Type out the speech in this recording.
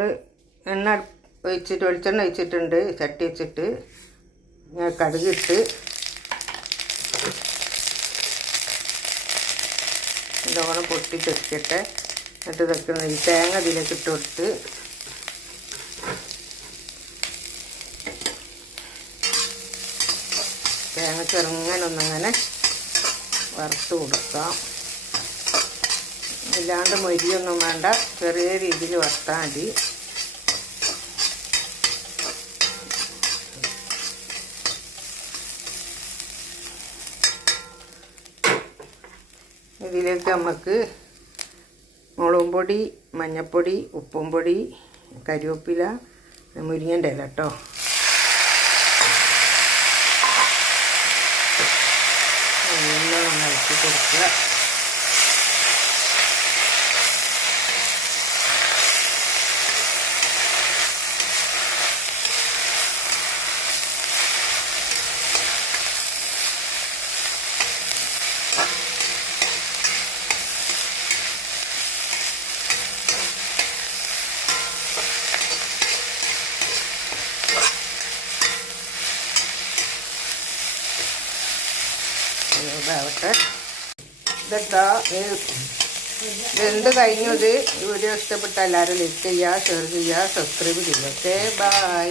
നമ്മൾ എണ്ണ ഒഴിച്ചിട്ട് വെളിച്ചെണ്ണ ഒഴിച്ചിട്ടുണ്ട്. ചട്ടി വെച്ചിട്ട് ഞാൻ കടുകിട്ട് നല്ലോണം പൊട്ടിത്തെറിക്കട്ടെ. എന്നിട്ട് ഇതൊക്കെ ഈ തേങ്ങ ഇതിലേക്ക് ഇട്ട് കൊടുത്ത് തേങ്ങ ചെറുങ്ങനൊന്നങ്ങനെ വറുത്ത് കൊടുക്കാം. ഇല്ലാണ്ട് മൊരിയൊന്നും വേണ്ട, ചെറിയ രീതിയിൽ വറുത്താൽ മതി. ഇതിലേക്ക് നമുക്ക് മുളകും പൊടി, മഞ്ഞൾപ്പൊടി, ഉപ്പും പൊടി, കരിവേപ്പില, മുരിങ്ങൻ്റെ ഇല കേട്ടോ. എല്ലാം ഇളക്കി കൊടുക്കുക. ഇതാവട്ടെ. ഇതെത്താ വെന്ത് കഴിഞ്ഞു. ഇത് വീഡിയോ ഇഷ്ടപ്പെട്ട എല്ലാവരും ലൈക്ക് ചെയ്യുക, ഷെയർ ചെയ്യുക, സബ്സ്ക്രൈബ് ചെയ്യുക. Okay, by.